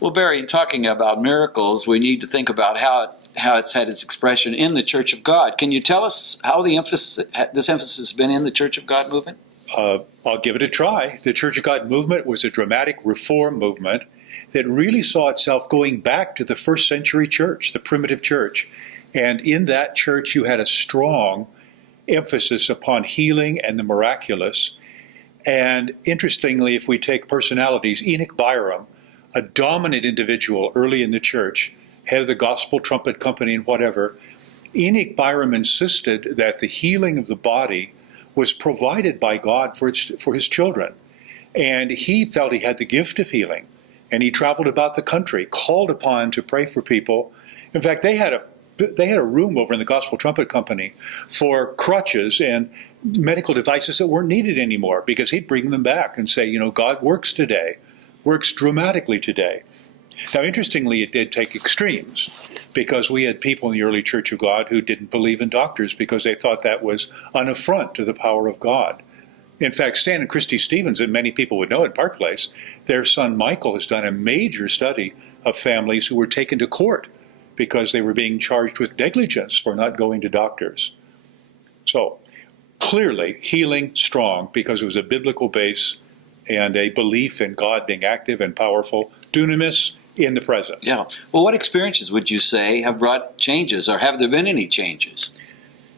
Well, Barry, in talking about miracles, we need to think about how it's had its expression in the Church of God. Can you tell us how this emphasis has been in the Church of God movement? I'll give it a try. The Church of God movement was a dramatic reform movement that really saw itself going back to the first century church, the primitive church. And in that church, you had a strong emphasis upon healing and the miraculous. And interestingly, if we take personalities, Enoch Byram, a dominant individual early in the church, head of the gospel trumpet company and whatever, Enoch Byram insisted that the healing of the body was provided by God for his children. And he felt he had the gift of healing. And he traveled about the country, called upon to pray for people. In fact, they had a room over in the Gospel Trumpet Company for crutches and medical devices that weren't needed anymore, because he'd bring them back and say, God works today, works dramatically today. Now, interestingly, it did take extremes, because we had people in the early Church of God who didn't believe in doctors because they thought that was an affront to the power of God. In fact, Stan and Christy Stevens, and many people would know at Park Place, their son Michael has done a major study of families who were taken to court because they were being charged with negligence for not going to doctors. So, clearly, healing strong because it was a biblical base and a belief in God being active and powerful, dunamis, in the present. Yeah. Well, what experiences would you say have brought changes, or have there been any changes?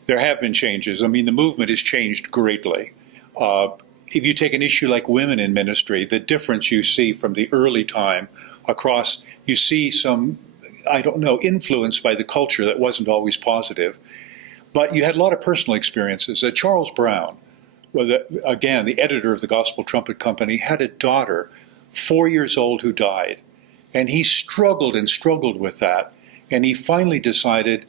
There have been changes. I mean, the movement has changed greatly. If you take an issue like women in ministry, the difference you see from the early time across, you see some, influence by the culture that wasn't always positive. But you had a lot of personal experiences. Charles Brown, the editor of the Gospel Trumpet Company, had a daughter, 4 years old, who died. And he struggled and struggled with that. And he finally decided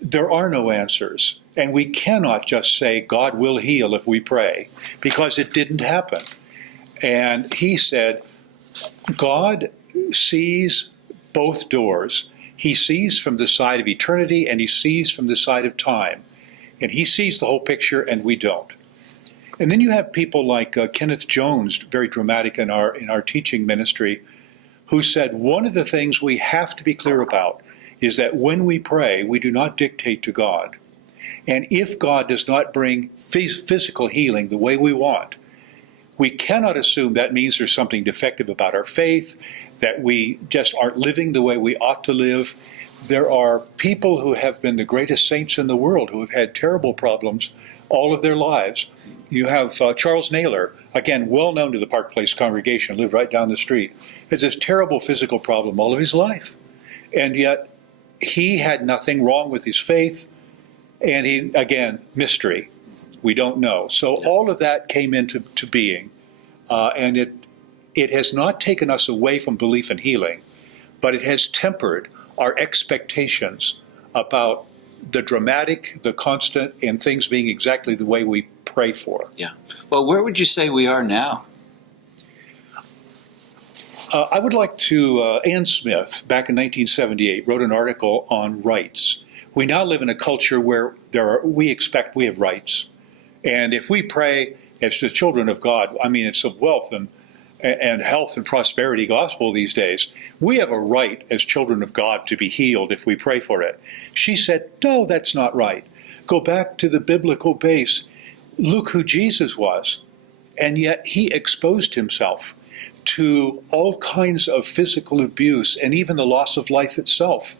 there are no answers. And we cannot just say God will heal if we pray, because it didn't happen. And he said, God sees both doors. He sees from the side of eternity, and he sees from the side of time. And he sees the whole picture, and we don't. And then you have people like Kenneth Jones, very dramatic in our teaching ministry, who said one of the things we have to be clear about is that when we pray, we do not dictate to God. And if God does not bring physical healing the way we want, we cannot assume that means there's something defective about our faith, that we just aren't living the way we ought to live. There are people who have been the greatest saints in the world who have had terrible problems all of their lives. You have Charles Naylor, again, well known to the Park Place congregation, lived right down the street, has this terrible physical problem all of his life. And yet, he had nothing wrong with his faith. And he, again, mystery. We don't know. So all of that came into being. And it has not taken us away from belief in healing, but it has tempered our expectations about the dramatic, the constant, and things being exactly the way we pray for. Yeah. Well, where would you say we are now? I would like to, Ann Smith, back in 1978, wrote an article on rights. We now live in a culture where we expect we have rights. And if we pray as the children of God, I mean, it's a wealth and health and prosperity gospel these days. We have a right as children of God to be healed if we pray for it. She said, no, that's not right. Go back to the biblical base. Look who Jesus was. And yet he exposed himself to all kinds of physical abuse and even the loss of life itself,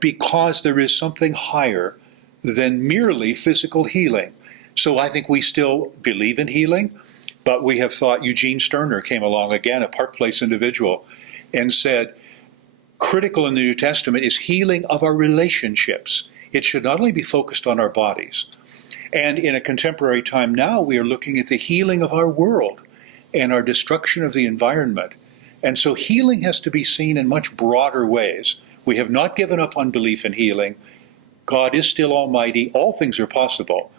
because there is something higher than merely physical healing. So I think we still believe in healing, but we have thought, Eugene Sterner came along again, a Park Place individual, and said, critical in the New Testament is healing of our relationships. It should not only be focused on our bodies. And in a contemporary time now, we are looking at the healing of our world and our destruction of the environment. And so healing has to be seen in much broader ways. We have not given up on belief in healing. God is still almighty. All things are possible.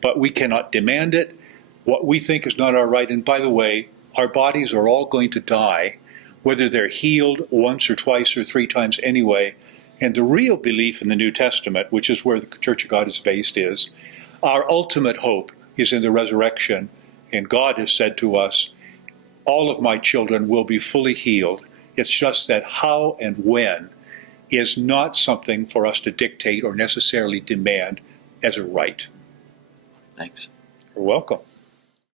But we cannot demand it. What we think is not our right. And by the way, our bodies are all going to die, whether they're healed once or twice or three times anyway. And the real belief in the New Testament, which is where the Church of God is based, is our ultimate hope is in the resurrection. And God has said to us, all of my children will be fully healed It's just that how and when is not something for us to dictate or necessarily demand as a right. Thanks. You're welcome.